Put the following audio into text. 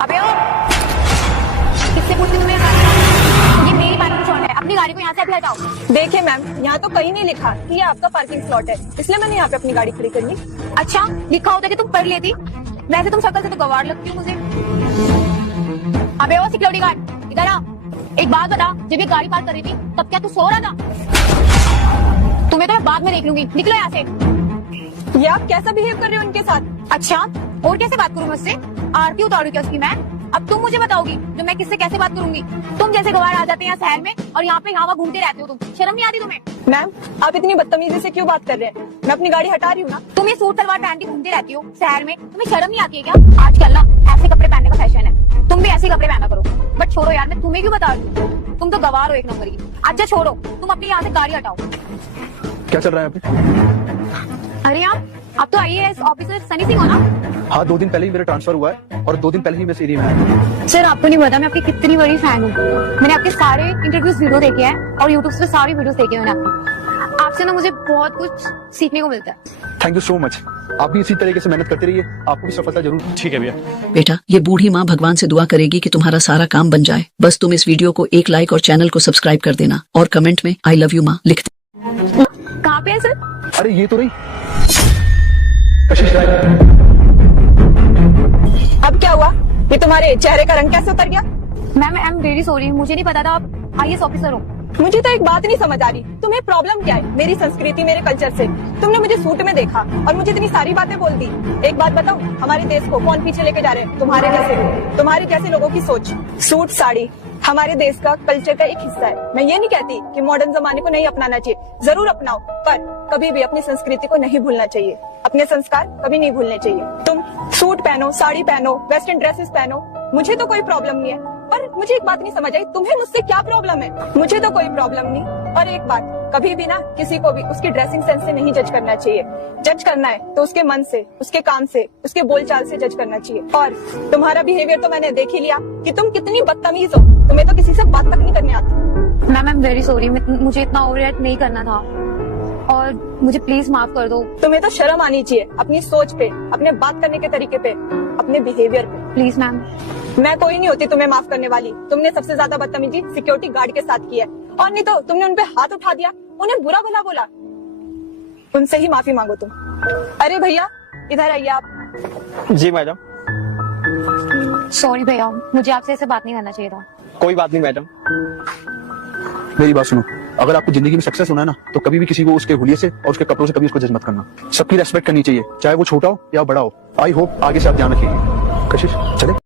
अबे ओ, किससे पूछती तुम्हें? ये मेरी पार्किंग स्लॉट है, अपनी गाड़ी को यहाँ से अभी हटाओ। देखिए मैम, यहाँ तो कहीं नहीं लिखा कि ये आपका पार्किंग स्लॉट है, इसलिए मैंने यहाँ पे अपनी गाड़ी खड़ी कर ली। अच्छा, लिखा होता कि तुम पढ़ लेती। वैसे तुम शक्ल से तो गवार लगती हो मुझे। अबे ओ सिक्योरिटी गार्ड, इधर आ। एक बात बता, जब ये गाड़ी पार्क कर रही थी तब क्या तू सो रहा था? तुम्हें तो मैं बाद में देख लूंगी, निकलो यहाँ से। ये आप कैसा बिहेव कर रहे हो उनके साथ? अच्छा, और कैसे बात करूँ मुझसे? आरती उतारू क्या उसकी मैं? अब तुम मुझे बताओगी जो मैं किससे कैसे बात करूंगी। तुम जैसे गवार आ जाते हैं यहाँ शहर में और यहाँ पे यहाँ घूमते रहते हो, तुम शर्म नहीं आती तुम्हें? मैम, आप इतनी बदतमीजी से क्यों बात कर रहे हैं? मैं अपनी गाड़ी हटा रही हूँ ना। तुम ये सूट सलवार पहन के घूमते रहती हो शहर में, तुम्हें शर्म नहीं आती है क्या? आजकल ना ऐसे कपड़े पहनने का फैशन है, तुम भी ऐसे कपड़े पहना करो। बट छोड़ो यार, मैं तुम्हें क्यों बता रही हूँ, तुम तो गवार हो एक नंबर की। अच्छा छोड़ो, तुम अपनी यहाँ से गाड़ी हटाओ। क्या चल रहा है अभी? अरे आप तो IAS ऑफिसर सनी सिंह हो ना? हाँ, 2 दिन पहले ही मेरा ट्रांसफर हुआ है और 2 दिन पहले ही मैं सीधी में आया। सर आपको नहीं पता मैं आपकी कितनी बड़ी फैन हूँ। मैंने आपके सारे इंटरव्यूज वीडियो देखे हैं और यूट्यूब पे सारी वीडियोस देखे हैं मैंने आपसे ना मुझे बहुत कुछ सीखने को मिलता है। Thank you so much. आप भी इसी तरीके से मेहनत करते रहिए, आपको भी सफलता जरूर। ठीक है भैया। बेटा, ये बूढ़ी माँ भगवान से दुआ करेगी कि तुम्हारा सारा काम बन जाए। बस तुम इस वीडियो को एक लाइक और चैनल को सब्सक्राइब कर देना और कमेंट में आई लव यू माँ लिख देना। कहाँ पे है सर? अरे ये तो रही कशिश राय। अब क्या हुआ? ये तुम्हारे चेहरे का रंग कैसे उतर गया? Ma'am I am very sorry, मुझे नहीं पता था आप IAS ऑफिसर हो। मुझे तो एक बात नहीं समझ आ रही, तुम्हें प्रॉब्लम क्या है मेरी संस्कृति मेरे कल्चर से? तुमने मुझे सूट में देखा और मुझे इतनी सारी बातें बोल दी। एक बात बताओ, हमारे देश को कौन पीछे लेके जा रहे हैं? तुम्हारे जैसे लोगों की सोच। सूट साड़ी हमारे देश का कल्चर का एक हिस्सा है। मैं ये नहीं कहती कि मॉडर्न जमाने को नहीं अपनाना चाहिए, जरूर अपनाओ, पर कभी भी अपनी संस्कृति को नहीं भूलना चाहिए, अपने संस्कार कभी नहीं भूलने चाहिए। तुम सूट पहनो, साड़ी पहनो, वेस्टर्न ड्रेसेस पहनो, मुझे तो कोई प्रॉब्लम नहीं है, पर मुझे एक बात नहीं समझ आई, तुम्हें मुझसे क्या प्रॉब्लम है? मुझे तो कोई प्रॉब्लम नहीं। और एक बात, कभी भी ना किसी को भी उसकी ड्रेसिंग सेंस से नहीं जज करना चाहिए। जज करना है तो उसके मन से, उसके काम से, उसके बोलचाल से जज करना चाहिए। और तुम्हारा बिहेवियर तो मैंने देख ही लिया कि तुम कितनी बदतमीज हो, तुम्हें तो किसी से बात तक नहीं करने आती। Ma'am I am very sorry, मुझे इतना ओवर रिएक्ट नहीं करना था और मुझे प्लीज माफ कर दो। तुम्हें तो शर्म आनी चाहिए अपनी सोच पे, अपने बात करने के तरीके पे, अपने बिहेवियर पे। Please ma'am. मैं कोई नहीं होती तुम्हें माफ करने वाली। तुमने सबसे ज्यादा बदतमीजी सिक्योरिटी गार्ड के साथ की है, और नहीं तो तुमने उनपे हाथ उठा दिया, उन्हें बुरा भला बोला। उनसे ही माफी मांगो तुम। अरे भैया इधर आइए आप। जी मैडम। सॉरी भैया, मुझे आपसे ऐसे बात नहीं करना चाहिए था। कोई बात नहीं मैडम। मेरी बात सुनो, अगर आपको जिंदगी में सक्सेस होना है ना, तो कभी भी किसी को उसके हुलिये से और उसके कपड़ों से कभी उसको जज मत करना। सबकी रेस्पेक्ट करनी चाहिए, चाहे वो छोटा हो या बड़ा हो। आई होप आगे से आप ध्यान रखिए। कशिश चले।